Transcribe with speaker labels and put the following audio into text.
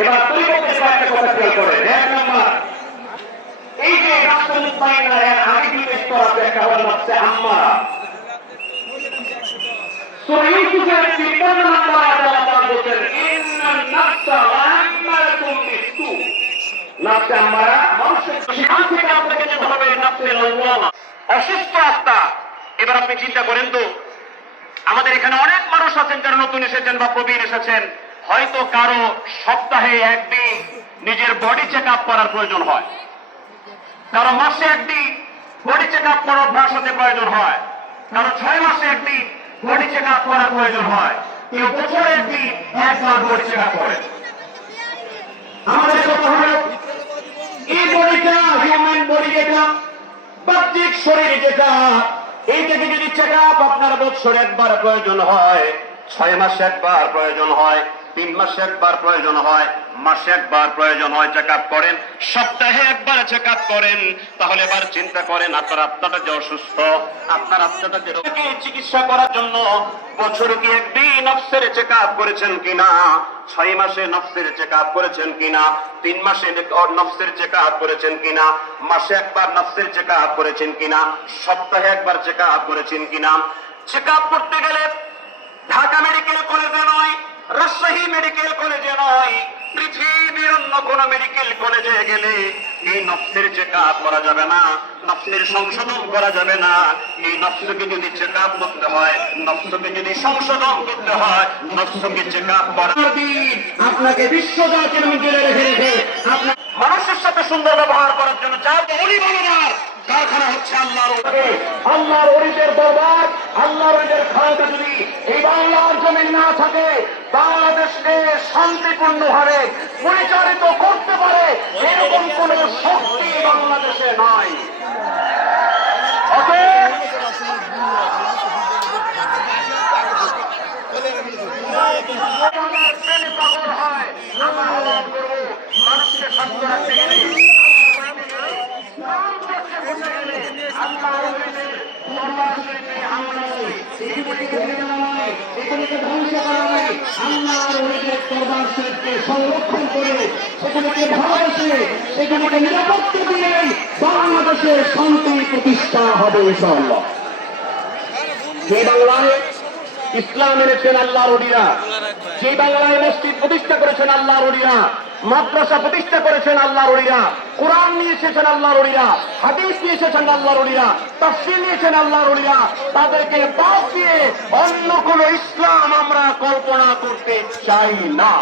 Speaker 1: এবার পরিবর্তে কয়েকটা কথা খেয়াল করেন? এক নম্বর, এই যে রাষ্ট্র মুক্তাইনা আগে দুই স্তর আছে একটা হলো নফসে আম্মারা সূরা ইউসুফের 53 নম্বর আল্লাহ তাআলা বলেন ইন্নান নাফসা লাম্মারাতুম বিসু। নফসে আম্মারা মানুষের সেখান থেকে আপনাকে যেতে হবে নফসে লওয়ামা অসুস্থ আত্মা। এবার আপনি চিন্তা করেন তো, আমাদের এখানে অনেক মানুষ আছেন যারা নতুন এসেছেন বা প্রবীণ এসেছেন। হয়তো কারও সপ্তাহে একদিন নিজের বডি চেক আপ করার প্রয়োজন হয়। কারও মাসে একদিন বডি চেক আপ করার অভ্যাস হতে প্রয়োজন হয়। কারও ছয় মাসে একদিন বডি চেক আপ করার প্রয়োজন হয়। কেউ বছরে একদিন একবার বডি চেক আপ করে। আমাদের কথা হলো, এই বডিটা হিউম্যান বডি যেটা, বাহ্যিক শরীর যেটা এই থেকে যদি চেক আপ আপনার বছরে একবার প্রয়োজন হয়, ছয় মাসে একবার প্রয়োজন হয় তিন মাসে একবার প্রয়োজন হয়, মাসে একবার প্রয়োজন হয় চেক আপ করেন, সপ্তাহে একবার চেক আপ করেন, তাহলে এবার চিন্তা করেন, আপনার আত্মাটা যে অসুস্থ, আপনার আত্মাটা যে চিকিৎসা করার জন্য বছরে কি একদিন নফসের চেক আপ করেছেন কিনা, ছয় মাসে নফসের চেক আপ করেছেন কিনা, তিন মাসে নফসের চেক আপ করেছেন কিনা, মাসে একবার নফসের চেক আপ করেছেন কিনা, সপ্তাহে একবার চেক আপ করেছেন কিনা। চেক আপ করতে গেলে ঢাকা মেডিকেল কলেজে রাজশাহী মেডিকেল কলেজে নয় পৃথিবীর অন্য কোন মেডিকেল কলেজে গেলে এই নফসের চেক আপ করা যাবে না নফসের সংশোধন করা যাবে না। এই নফসকে যদি চেক আপ করতে হয় নফসকে যদি সংশোধন করতে হয় নফসকে চেক আপ দিন আপনাকে বিশ্ব জাতির মধ্যে রেখে রেখে মানুষের সাথে সুন্দর ব্যবহার করার জন্য চার অলি বলবার কারখানা হচ্ছে আল্লাহর আল্লাহর অলিদের দরবার আল্লাহর অলিদের খাওয়াটা যদি এই বাংলার জমিন না থাকে বাংলাদেশকে শান্তিপূর্ণ ভাবে পরিচালিত করতে পারে এরকম কোন শক্তি বাংলাদেশে নাই। আমার প্রেমে পাগল হয় আমরা আহ্বান করব মানুষকে শান্ত রাখতে গেলে
Speaker 2: সংরক্ষণ করে সেখানে ভালোবাসে সেখানে নিরাপত্তা দিয়ে বাংলাদেশের শান্তি প্রতিষ্ঠা হবে ইনশাআল্লাহ।
Speaker 1: যে বাংলায় ইসলাম যে বাংলায় মসজিদ প্রতিষ্ঠা করেছেন আল্লাহর অলিরা মাদ্রাসা প্রতিষ্ঠা করেছেন আল্লাহর অলিরা কোরআন নিয়ে এসেছেন আল্লাহর অলিরা হাদিস নিয়ে এসেছেন আল্লাহর অলিরা তাফসীর নিয়েছেন আল্লাহর অলিরা তাদেরকে বাদ দিয়ে অন্য কোন ইসলাম আমরা কল্পনা করতে চাই না।